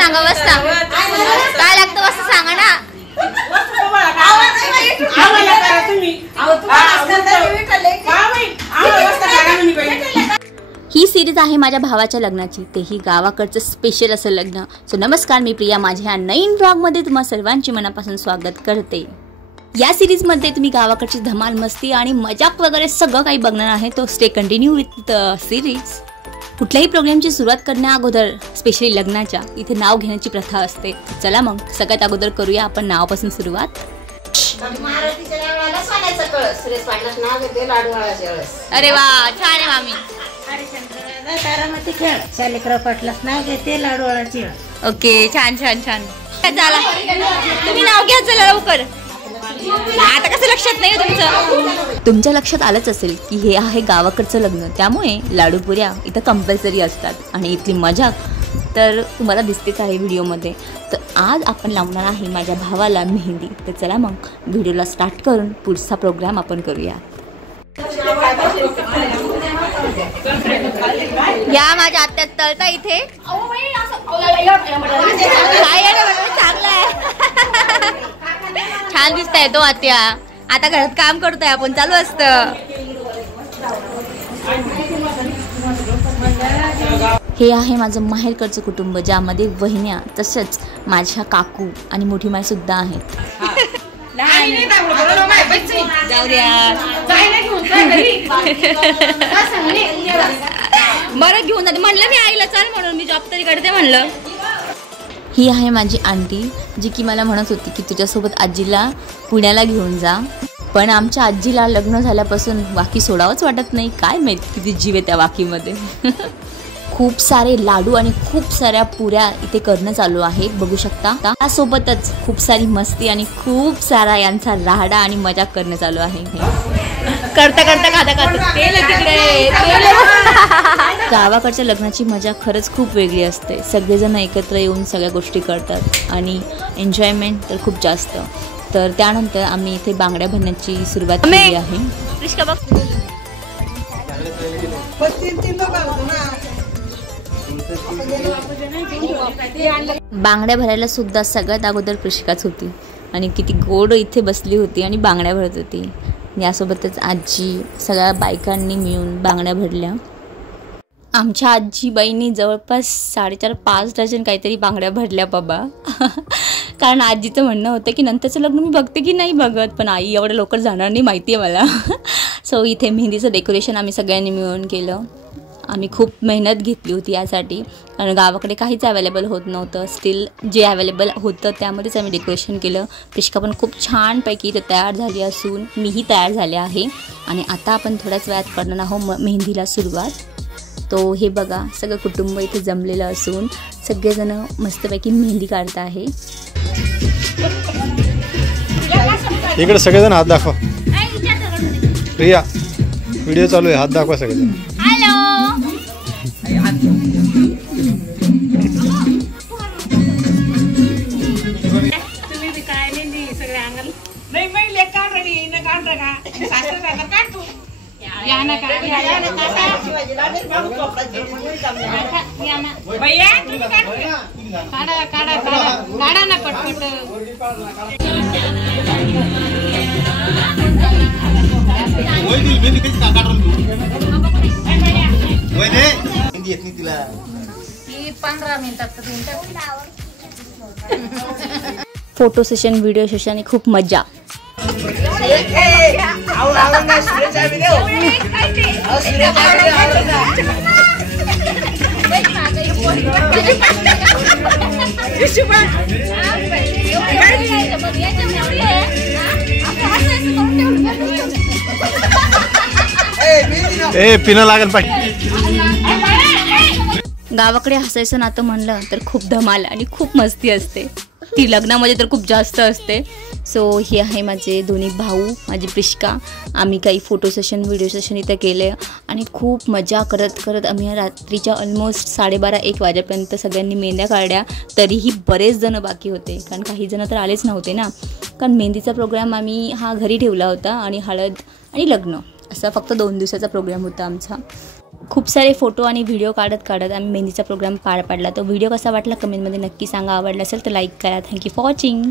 सांगा वाजता काय लागतं वाजता सांगा ना. ही सिरीज आहे माझ्या भावाच्या लग्नाची, तेही गावाकडचं स्पेशल असं लग्न. सो नमस्कार, मी प्रिया. माझ्या ह्या नवीन ब्लॉगमध्ये तुम्हा सर्वांची मनापासून स्वागत करते. या सिरीजमध्ये तुम्ही गावाकडची धमाल, मस्ती आणि मजाक वगैरे सगळं काही बघणार आहे. तो स्टे कंटिन्यू विथ सिरीज. कुठल्याही प्रोग्रामची सुरुवात करण्या अगोदर, स्पेशली लग्नाच्या, इथे नाव घेण्याची प्रथा असते. चला मग सगळ्यात अगोदर करूया आपण नावापासून सुरुवात. अरे वा, छान आहे मामी. ओके, छान छान छान. चला तुम्ही नाव घ्या, चला लवकर. आता कसं लक्षात नाही तुमचं? तुमच्या लक्षात आलंच असेल की हे आहे गावाकडचं लग्न, त्यामुळे लाडू पुऱ्या इथं कंपल्सरी असतात आणि इथली मजा तर तुम्हाला दिसतेच आहे व्हिडिओमध्ये. तर आज आपण लावणार आहे माझ्या भावाला मेहंदी. तर चला मग व्हिडिओला स्टार्ट करून पुढचा प्रोग्राम आपण करूया. या माझ्या आत्यात तळता इथे चांगलं आहे. छान दिसताय तो आत्या. आता घरात काम करतोय आपण, चालू असतं. हे आहे माझं माहेरकडचं कुटुंब, ज्यामध्ये वहिन्या तसंच माझ्या काकू आणि मोठी माय सुद्धा आहेत. बरं घेऊन जाते म्हणलं मी आईला, चाल म्हणून मी जॉब तरी करते म्हणलं. ही आहे माझी आंटी, जी की मला म्हणत होती की तुझ्यासोबत आजीला पुण्याला घेऊन जा. पण आमच्या आजीला लग्न झाल्यापासून वाकी सोडावंच वाटत नाही. काय माहित किती जीव आहे त्या वाकीमध्ये. खूप सारे लाडू आणि खूप साऱ्या पुऱ्या इथे करणं चालू आहे, बघू शकता. त्यासोबतच खूप सारी मस्ती आणि खूप सारा यांचा राहडा आणि मजाक करणं चालू आहे. करता करता खाता खाता गावाकडच्या लग्नाची मजा खरंच खूप वेगळी असते. सगळेजण एकत्र येऊन सगळ्या गोष्टी करतात आणि एन्जॉयमेंट तर खूप जास्त. तर त्यानंतर आम्ही इथे बांगड्या भरण्याची सुरुवात केली आहे. बांगड्या भरायला सुद्धा सगळ्यात अगोदर प्रिशिकाच होती आणि किती गोड इथे बसली होती आणि बांगड्या भरत होती. यासोबतच आजी सगळ्या बायकांनी मिळून बांगड्या भरल्या. आमच्या आजीबाईंनी जवळपास 4.5-5 डझन काहीतरी बांगड्या भरल्या बाबा. कारण आजीचं म्हणणं होतं की नंतरचं लग्न मी बघते की नाही बघत, पण आई एवढं लवकर जाणार नाही माहिती आहे मला. सो इथे मेहंदीचं डेकोरेशन आम्ही सगळ्यांनी मिळून केलं. आम्ही खूप मेहनत घेतली होती यासाठी, कारण गावाकडे काहीच अवेलेबल होत नव्हतं. स्टील जे अवेलेबल होतं त्यामध्येच आम्ही डेकोरेशन केलं. प्रिशिका पण खूप छानपैकी इथे तयार झाली असून मीही तयार झाले आहे. आणि आता आपण थोड्याच वेळात करणार आहोत मेहंदीला सुरुवात. तो हे बघा, सगळं कुटुंब इथे जमलेलं असून सगळेजण मस्तपैकी मेहंदी काढत आहे. इकडे सगळेजण हात दाखवा. प्रिया, व्हिडिओ चालू आहे, हात दाखवा सगळेजण. फोटो सेशन, व्हिडिओ सेशन, खूप मजा. पिणं लागेल पाहिजे. गावाकडे हसायचं नातं म्हणलं तर खूप धमाल आणि खूप मस्ती असते. ती लग्नामध्ये तर खूप जास्त असते. सो हे आहे माझे दोन्ही भाऊ, माझी प्रिशिका. आम्ही काही फोटो सेशन, व्हिडिओ सेशन इथं केले आणि खूप मजा करत करत आम्ही रात्रीच्या ऑलमोस्ट 12:30-1 वाजेपर्यंत सगळ्यांनी मेहंद्या काढल्या. तरीही बरेच जण बाकी होते, कारण काही जण तर आलेच नव्हते ना. कारण मेहंदीचा प्रोग्राम आम्ही हा घरी ठेवला होता आणि हळद आणि लग्न असा फक्त 2 दिवसाचा प्रोग्राम होता आमचा. खूप सारे फोटो आणि व्हिडिओ काढत आम्ही मेहंदीचा प्रोग्राम पार पाडला. तो व्हिडिओ कसा वाटला कमेंटमध्ये नक्की सांगा. आवडला असेल तर लाईक करा. Thank you for watching.